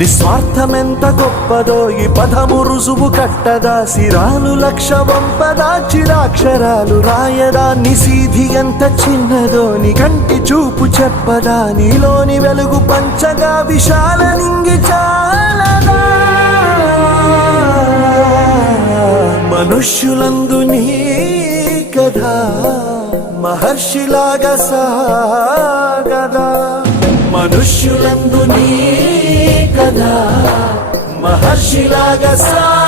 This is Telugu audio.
నిస్వార్థమెంత గొప్పదో ఈ పదము రుజువు కట్టదా, సిరాలు లక్ష వంపదా, చిరాక్షరాలు రాయదా, నిసీధి ఎంత చిన్నదో నీ కంటి చూపు చెప్పదా, నీలోని వెలుగు పంచగా విశాల నింగి చాలదా. మనుష్యులందు నీ కథ మహర్షిలాగా సాగదా, మనుష్యులందు నీ కథ మహర్షిలాగా సాగదా.